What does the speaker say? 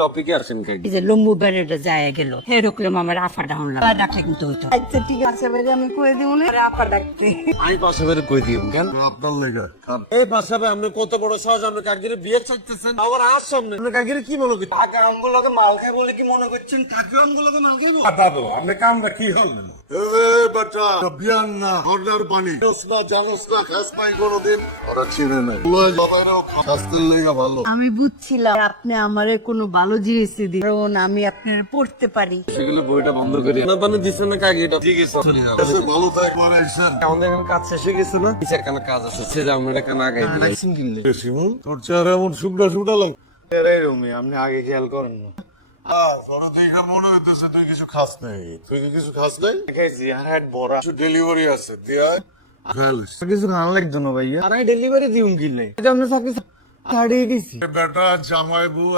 টপিকে আসেন কাকি। এই যে লম্বু বেড়েটা যায় গেল এরকম আমার আফা ডাউন ডাকলে কিন্তু হইতো। আচ্ছা ঠিক আছে ভাই আমি কয়ে দিব না আফা ডাকতে। আমি পাশে বের কই দিই কেন আপনার লেগে এই পাশে আপনি কত বড় সাহস আপনি কাকিরে বিয়ে চাইতেছেন আমার আর সামনে আপনি কাকিরে কি মনে করছেন টাকা আমগুলোকে মাল খাই বলে কি মনে করছেন? টাকা আমগুলোকে মাল খাইবো? দাদু আপনি কামটা কি হলেন বাচ্চা বিয়ান না ঘরনার পানি জানোস না খাস পাই কোনোদিন ওরা চিনে নাই বাবারাও স্বাস্থ্যের লেগে ভালো আমি বুঝছিলাম আপনি আমারে কোনো ভালো জিনিস দিন কারণ আমি আপনার পড়তে পারি। সেগুলো বইটা বন্ধ করি না পানি দিচ্ছেন না কাকি এটা ঠিক আছে চলে যাবে এসে ভালো থাক মানে এসেন আমাদের এখানে কাজ শেষ হয়ে গেছে না কিসের কানে কাজ আছে সে যা আমরা কানে আগাই দিই কিনলে শিমুল তোর চেহারা এমন শুকনা শুকনা লাগে আপনি আগে খেয়াল করেন না। তোরা দেখে মনে হইতেছে তুই কিছু খাস নাই তুই কি কিছু খাস নাই খাইছি আর হাট বড়া। কিছু ডেলিভারি আছে দিয়া খেয়ালিস কিছু খান লাগতো না ভাইয়া। আর আমি ডেলিভারি দিউম কিনলে এটা আপনি চাকরি ছাড়িয়ে গেছি। বেটা জামাই বউ